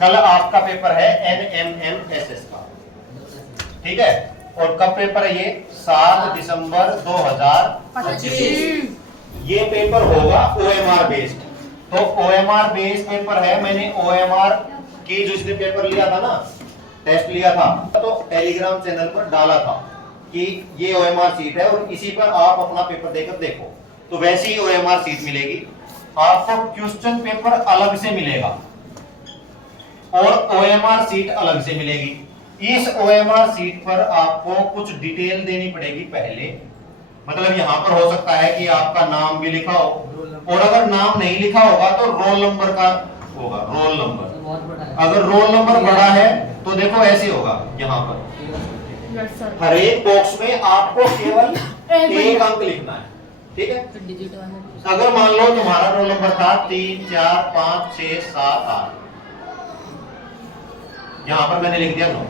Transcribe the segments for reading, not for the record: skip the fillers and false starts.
कल आपका पेपर है NMMSS का, ठीक है। और कब पेपर है ये? 7 दिसंबर 2025। ये पेपर होगा OMR बेस्ड। तो OMR बेस्ड पेपर है। मैंने OMR की जो इसने पेपर लिया था ना, टेस्ट लिया था, तो टेलीग्राम चैनल पर डाला था कि ये OMR सीट है और इसी पर आप अपना पेपर देकर देखो। तो वैसी ही OMR सीट मिलेगी आपको। क्वेश्चन पेपर अलग से मिलेगा और OMR सीट अलग से मिलेगी। इस OMR सीट पर आपको कुछ डिटेल देनी पड़ेगी पहले। मतलब यहां पर हो सकता है कि आपका नाम भी लिखा हो, और अगर नाम नहीं लिखा होगा तो रोल नंबर का होगा, रोल नंबर। अगर रोल नंबर बड़ा है तो देखो ऐसे होगा, यहाँ पर हर एक बॉक्स में आपको केवल एक अंक लिखना है, ठीक है। अगर मान लो तुम्हारा रोल नंबर था 3 4 5 6 7 8, यहां पर मैंने लिख दिया 9,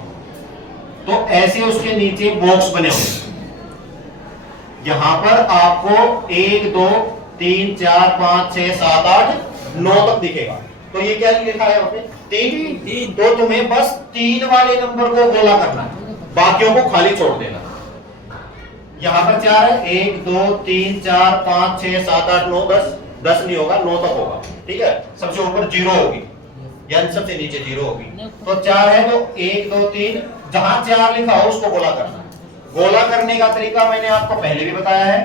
तो ऐसे उसके नीचे बॉक्स बने होंगे। यहां पर आपको 1 2 3 4 5 6 7 8 9 तक दिखेगा। तो ये क्या लिखा है वहां पे? 3। तो तुम्हें बस 3 वाले नंबर को गोला करना है, बाकियों को खाली छोड़ देना। यहां पर 4 है, 1 2 3 4 5 6 7 8 9 10। 10 नहीं होगा, 9 तक होगा, ठीक है। सबसे ऊपर 0 होगी, यानी सबसे नीचे 0 होगी। तो 4 है तो 1 2 3, जहां 4 लिखा हो उसको गोला करना। गोला करने का तरीका मैंने आपको पहले भी बताया है।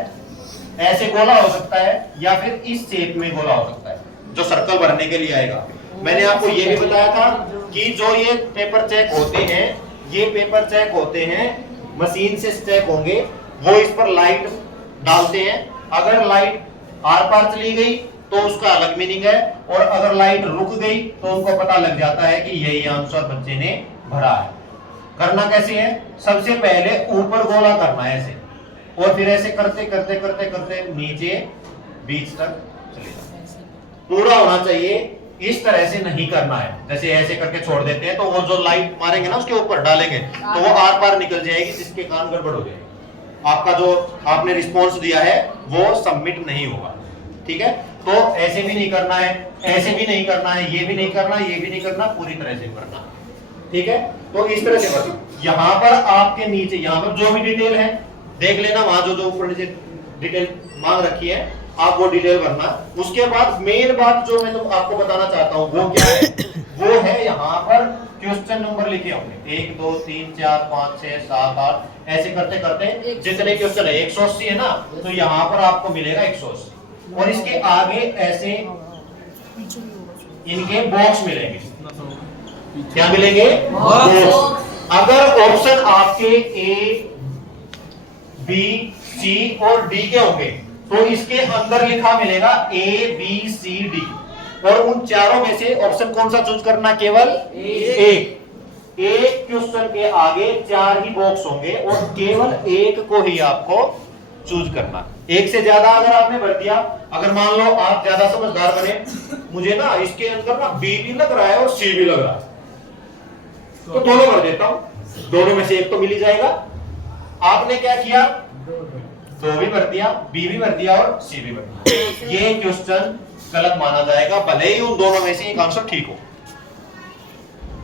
ऐसे गोला हो सकता है या फिर इस शेप में गोला हो सकता है, जो सर्कल भरने के लिए आएगा। मैंने आपको ये भी बताया था कि जो ये पेपर चेक होते हैं, ये पेपर चेक होते हैं मशीन से चेक होंगे। वो इस पर लाइट डालते हैं। अगर लाइट आर पार चली गई तो उसका अलग मीनिंग है, और अगर लाइट रुक गई तो उनको पता लग जाता है कि यही आंसर बच्चे ने भरा है। करना कैसे है? सबसे पहले ऊपर गोला करना है ऐसे, और फिर ऐसे करते करते करते करते नीचे बीच तक चले जाना। पूरा होना चाहिए, इस तरह से नहीं करना है। जैसे ऐसे करके छोड़ देते हैं तो वो जो लाइट मारेंगे ना उसके ऊपर डालेंगे तो वो आर पार निकल जाएगी, जिसके कारण गड़बड़ हो जाएगी। आपका जो आपने रिस्पॉन्स दिया है वो सबमिट नहीं होगा, ठीक है। तो ऐसे भी नहीं करना है, ऐसे भी नहीं करना है, ये भी नहीं करना, ये भी नहीं करना, पूरी तरह से करना, ठीक है। तो इस तरह से बस यहाँ पर आपके नीचे यहाँ पर जो भी डिटेल है देख लेना, वहां जो जो ऊपर नीचे डिटेल मांग रखी है आप वो डिटेल भरना। उसके बाद मेन बात जो मैं आपको बताना चाहता हूँ वो क्या है? वो है यहाँ पर क्वेश्चन नंबर लिखे होंगे 1 2 3 4 5 6 7 8, ऐसे करते करते जितने क्वेश्चन है 180 है ना, तो यहाँ पर आपको मिलेगा 180, और इसके आगे ऐसे इनके बॉक्स मिलेंगे। क्या मिलेंगे? बॉक्स। अगर ऑप्शन आपके A B C और D के होंगे तो इसके अंदर लिखा मिलेगा A B C D, और उन चारों में से ऑप्शन कौन सा चूज करना? केवल एक क्वेश्चन के आगे 4 ही बॉक्स होंगे और केवल एक को ही आपको चूज करना। एक से ज्यादा अगर आपने भर दिया, अगर मान लो आप ज्यादा समझदार बने, मुझे ना इसके अंदर ना B भी लग रहा है और C भी लग रहा है, तो दोनों भर देता हूं, दोनों में से एक तो मिल ही जाएगा। आपने क्या किया? 2 भी भर दिया, B भी भर दिया और C भी भर दिया। ये क्वेश्चन गलत माना जाएगा, भले ही उन दोनों में से एक आंसर ठीक हो,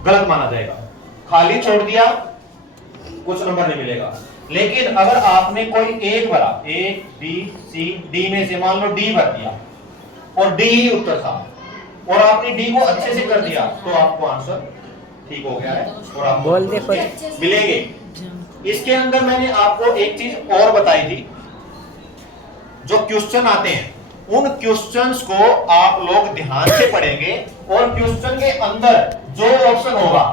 गलत माना जाएगा। खाली छोड़ दिया कुछ नंबर नहीं मिलेगा। लेकिन अगर आपने कोई एक भरा, A B C D में से मान लो D भर दिया और D ही उत्तर था, और आपने D को अच्छे से कर दिया, तो आपको आंसर ठीक हो गया है और आपको मिलेंगे। इसके अंदर मैंने आपको एक चीज और बताई थी, जो क्वेश्चन आते हैं उन क्वेश्चंस को आप लोग ध्यान से पढ़ेंगे, और क्वेश्चन के अंदर जो ऑप्शन होगा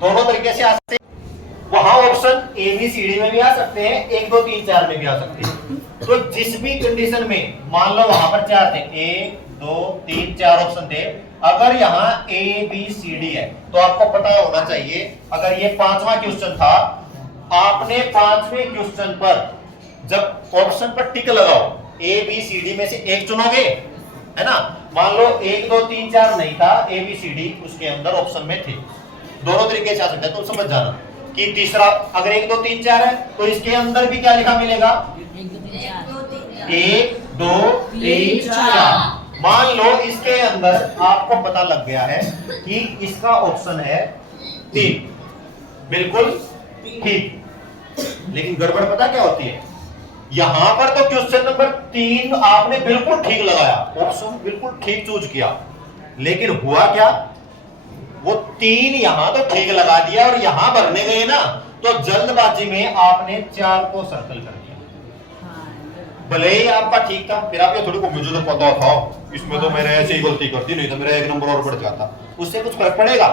दोनों तरीके से आ सकते हैं। वहां ऑप्शन ABCD में भी आ सकते हैं, 1 2 3 4 में भी आ सकते हैं। तो जिस भी कंडीशन में मान लो वहां पर 4 थे, 1 2 3 4 ऑप्शन थे, अगर यहाँ ABCD है तो आपको पता होना चाहिए, अगर ये 5वां क्वेश्चन था, आपने 5वें क्वेश्चन पर जब ऑप्शन पर टिक लगाओ, ABCD में से एक चुनोगे, है ना। मान लो 1 2 3 4 नहीं था, ABCD उसके अंदर ऑप्शन में थे। दोनों तरीके से आ सकते हैं, तो समझ जाना कि तीसरा अगर 1 2 3 4 है तो इसके अंदर भी क्या लिखा मिलेगा? 1 2 3 4, मान लो इसके अंदर आपको पता लग गया है कि इसका ऑप्शन है 3, बिल्कुल ठीक। लेकिन गड़बड़ पता क्या होती है, यहां पर तो क्वेश्चन नंबर 3 आपने बिल्कुल ठीक लगाया, ऑप्शन बिल्कुल ठीक चूज किया, लेकिन हुआ क्या, वो 3 यहां तो ठीक लगा दिया और यहां भरने गए ना तो जल्दबाजी में आपने 4 को सर्कल कर दिया। भले ही आपका ठीक था, फिर आप ये थोड़ी को मुझे तो पता था इसमें तो मैंने ऐसे ही गलती कर दी, नहीं तो मेरा 1 नंबर और बढ़ जाता। उससे कुछ फर्क पड़ेगा,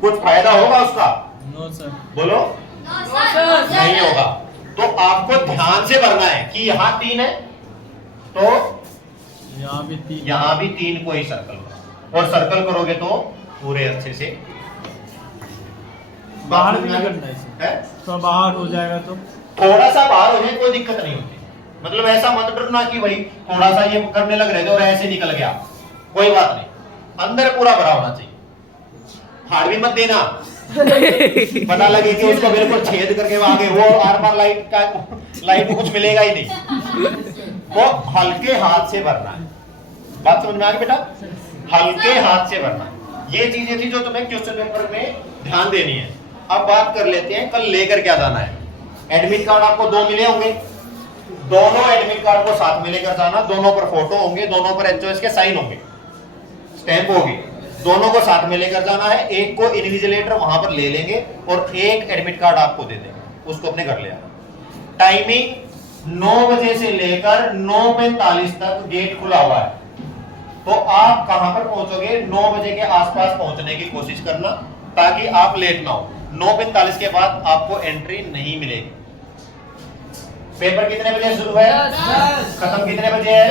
कुछ फायदा होगा उसका? No sir. बोलो नहीं होगा। तो आपको ध्यान से भरना है कि यहाँ 3 है तो यहाँ भी 3 को ही सर्कल करो, और सर्कल करोगे तो पूरे अच्छे से बाहर भी करना है तो बाहर हो जाएगा, तो थोड़ा सा बाहर हो जाए कोई दिक्कत नहीं होती। मतलब ऐसा मत डरना कि भाई थोड़ा सा ये करने लग रहे थे और ऐसे निकल गया, कोई बात नहीं, अंदर पूरा भरा होना चाहिए। फाड़ भी मत देना पता लगे कि उसको बिल्कुल छेद करके आगे वो आर पार लाइट को कुछ मिलेगा ही नहीं। वो हल्के हाथ से भरना है, बात समझ में आ गई बेटा? हल्के हाथ से भरना है। ये चीजें थी जो तुम्हें क्वेश्चन पेपर में ध्यान देनी है। अब बात कर लेते हैं कल लेकर क्या जाना है। एडमिट कार्ड आपको 2 मिले होंगे, दोनों एडमिट कार्ड को साथ में लेकर जाना, दोनों पर फोटो होंगे, दोनों पर एचओएस के साइन होंगे, स्टैंप होगी, दोनों को साथ में लेकर जाना है। एक को इन्विजिलेटर वहां पर ले लेंगे और एक एडमिट कार्ड आपको दे देंगे, उसको अपने घर ले आना। टाइमिंग 9 बजे से लेकर 9:45 तक गेट खुला हुआ है, तो आप कहां पर पहुंचोगे? 9 बजे के आसपास पहुंचने की कोशिश करना ताकि आप लेट ना हो। 9:45 के बाद आपको एंट्री नहीं मिलेगी। पेपर कितने बजे शुरू है? खत्म कितने बजे है?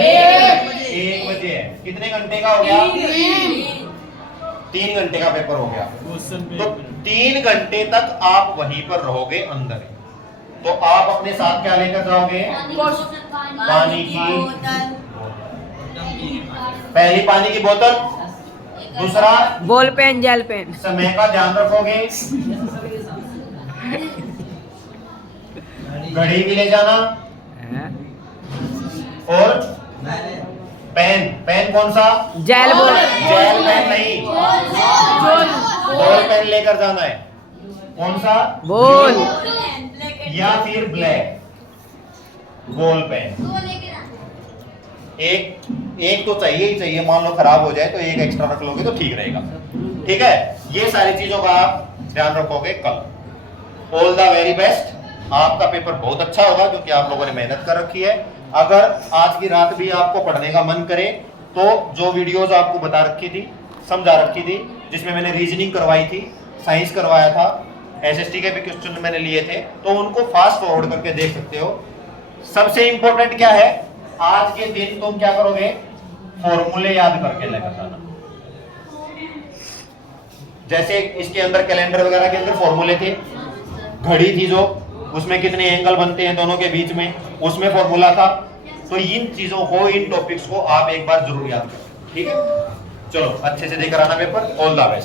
1 बजे है। कितने घंटे का हो गया? 3 घंटे का पेपर हो गया। तो 3 घंटे तक आप वहीं पर रहोगे अंदर। तो आप अपने साथ क्या लेकर जाओगे? पानी की, पहली पानी की बोतल, दूसरा बॉल पेन, जेल पेन। समय का ध्यान रखोगे, घड़ी भी ले जाना, और पेन। पेन कौन सा? Gel ball. जेल पेन नहीं, बॉल पेन लेकर जाना है। कौन सा? बॉल या फिर ब्लैक बॉल पेन। एक तो चाहिए ही चाहिए, मान लो खराब हो जाए तो एक एक्स्ट्रा रख लोगे तो ठीक रहेगा। ठीक है, ये सारी चीजों का आप ध्यान रखोगे कल। All the very best. आपका पेपर बहुत अच्छा होगा क्योंकि आप लोगों ने मेहनत कर रखी है। अगर आज की रात भी आपको पढ़ने का मन करे तो जो वीडियोस आपको बता रखी थी, समझा रखी थी, जिसमें मैंने रीजनिंग करवाई थी, साइंस करवाया था, एसएसटी के भी क्वेश्चन मैंने लिए थे, तो उनको फास्ट फॉरवर्ड करके देख सकते हो। सबसे इंपॉर्टेंट क्या है, आज के दिन तुम क्या करोगे? फॉर्मूले याद करके लेकर जाना। जैसे इसके अंदर कैलेंडर वगैरह के अंदर फॉर्मूले थे, घड़ी थी जो उसमें कितने एंगल बनते हैं दोनों के बीच में, उसमें फॉर्मूला था। तो इन चीजों को, इन टॉपिक्स को आप एक बार जरूर याद करो। ठीक है, चलो अच्छे से देकर आना पेपर। All the best.